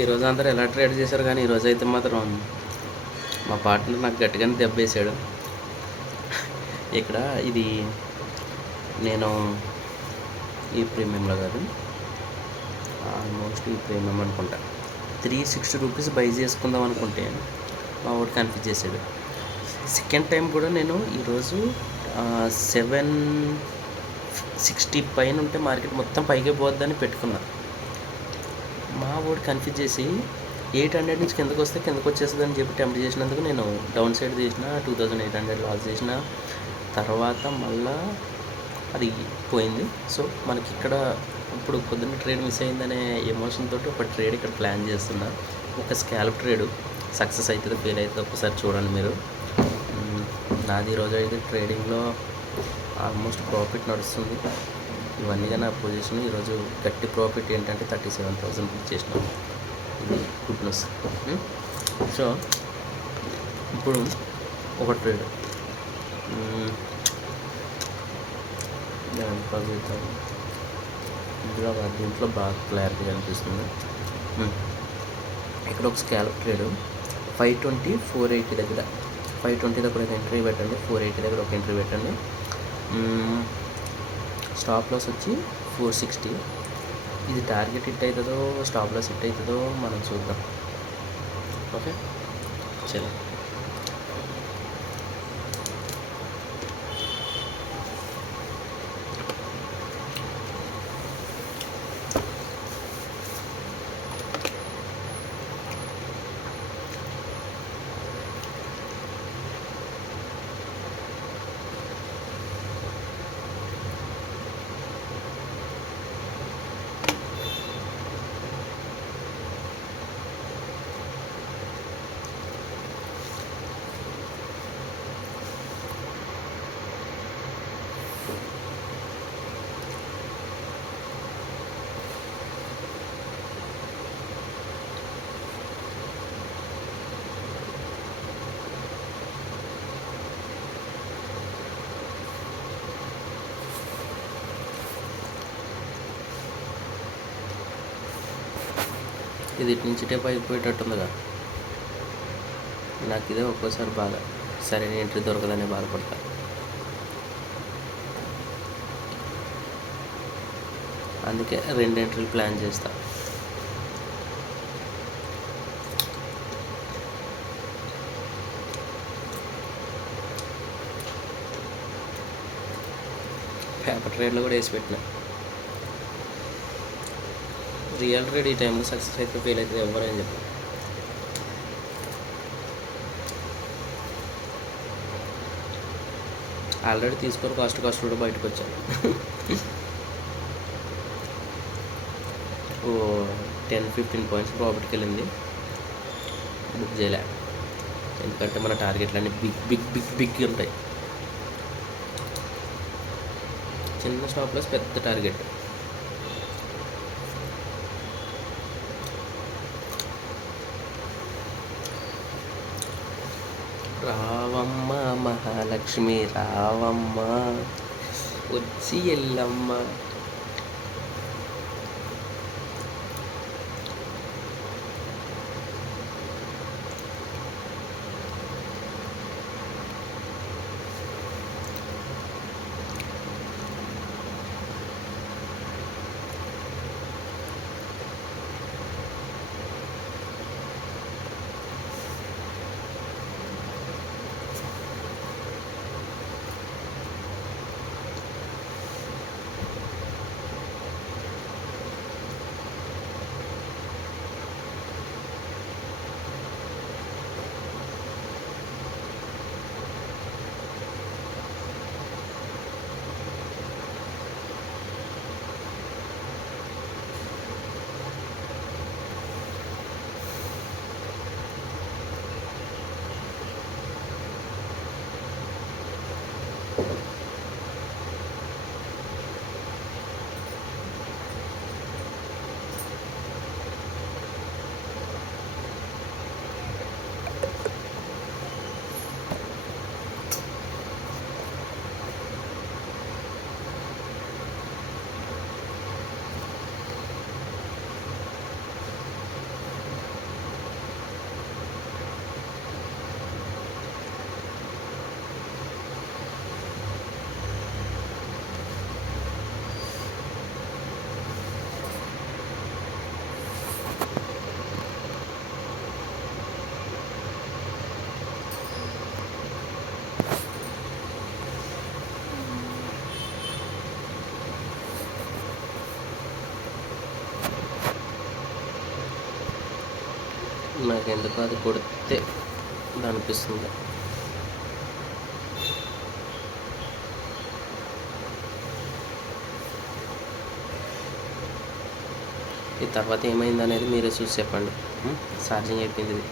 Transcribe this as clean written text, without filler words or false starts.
ఈరోజు అందరూ ఎలా ట్రేడ్ చేశారు, కానీ ఈరోజు అయితే మాత్రం మా పార్ట్నర్ నాకు గట్టిగానే దెబ్బేసాడు. ఇక్కడ ఇది నేను ఈ ప్రీమియంలో కాదు, ఆల్మోస్ట్ ఈ ప్రీమియం అనుకుంటా 360 రూపీస్ బై చేసుకుందాం అనుకుంటే మా వాడు కన్ఫ్యూజ్ చేశాడు. సెకండ్ టైం కూడా నేను ఈరోజు 760 పైన ఉంటే మార్కెట్ మొత్తం పైకే పోద్దని పెట్టుకున్నా. మా వాడు కన్ఫ్యూజ్ చేసి 800 నుంచి కిందకు వస్తే కిందకు వచ్చేస్తుంది అని చెప్పి టెంప్ట్ చేసినందుకు నేను డౌన్ సైడ్ చేసిన 2800 లాస్ చేసిన. తర్వాత మళ్ళా అది పోయింది. సో మనకి ఇక్కడ ఇప్పుడు పొద్దున్న ట్రేడ్ మిస్ అయిందనే ఎమోషన్ తోటి ఒక ట్రేడ్ ఇక్కడ ప్లాన్ చేస్తున్నా. ఒక స్కాల్ప్ ట్రేడ్ సక్సెస్ అవుతుందో ఫెయిల్ అవుతుందో ఒకసారి చూడండి మీరు. నాది ఈరోజు అయితే ట్రేడింగ్లో ఆల్మోస్ట్ ప్రాఫిట్ నడుస్తుంది. ఇవన్నీ నా పొజిషన్. ఈరోజు గట్టి ప్రాఫిట్ ఏంటంటే 37,000 బుక్ చేసినాం. ఇది గుడ్ న్యూస్. సో ఇప్పుడు ఒక ట్రేడ్ దీంట్లో బాగా క్లారిటీ అనిపిస్తుంది. ఇక్కడ ఒక స్కాల్ప్ ట్రేడ్ 520 480 దగ్గర 520 దగ్గర ఒక ఎంట్రీ పెట్టండి, 480 దగ్గర ఒక ఎంట్రీ పెట్టండి. స్టాప్ లాస్ వచ్చి 460. ఇది టార్గెట్ హిట్ అవుతుందో స్టాప్ లాస్ హిట్ అవుతుందో మనం చూద్దాం. ఓకే చలో. ఇది ఇటు నుంచి టేప్ అయిపోయేటట్టుందిగా. నాకు ఇదే ఒక్కోసారి బాగా సరైన ఎంట్రీ దొరకదని బాధపడతా. అందుకే 2 ఎంట్రీలు ప్లాన్ చేస్తా. పేపర్ ట్రేడ్లో కూడా వేసి పెట్టిన. రియల్ ట్రేడ్ ఈ టైంలో సక్సెస్ అయితే ఫెయిల్ అవుతుంది ఎవరని చెప్పి. ఆల్రెడీ తీసుకొని కాస్ట్ కూడా బయటకు వచ్చాను. 10-15 పాయింట్స్ ప్రాఫిట్కి వెళ్ళింది. బుక్ చేయలే, ఎందుకంటే మన టార్గెట్లు అన్నీ బిగ్ ఉంటాయి. చిన్న స్టాప్ లాస్ పెద్ద టార్గెట్. రావమ్మ మహాలక్ష్మి రావమ్మ వచ్చి ఎల్లమ్మ. నాకు ఎందుకు అది కొడితే అనిపిస్తుంది. ఈ తర్వాత ఏమైంది అనేది మీరే చూసి చెప్పండి. ఛార్జింగ్ అయిపోయింది ఇది.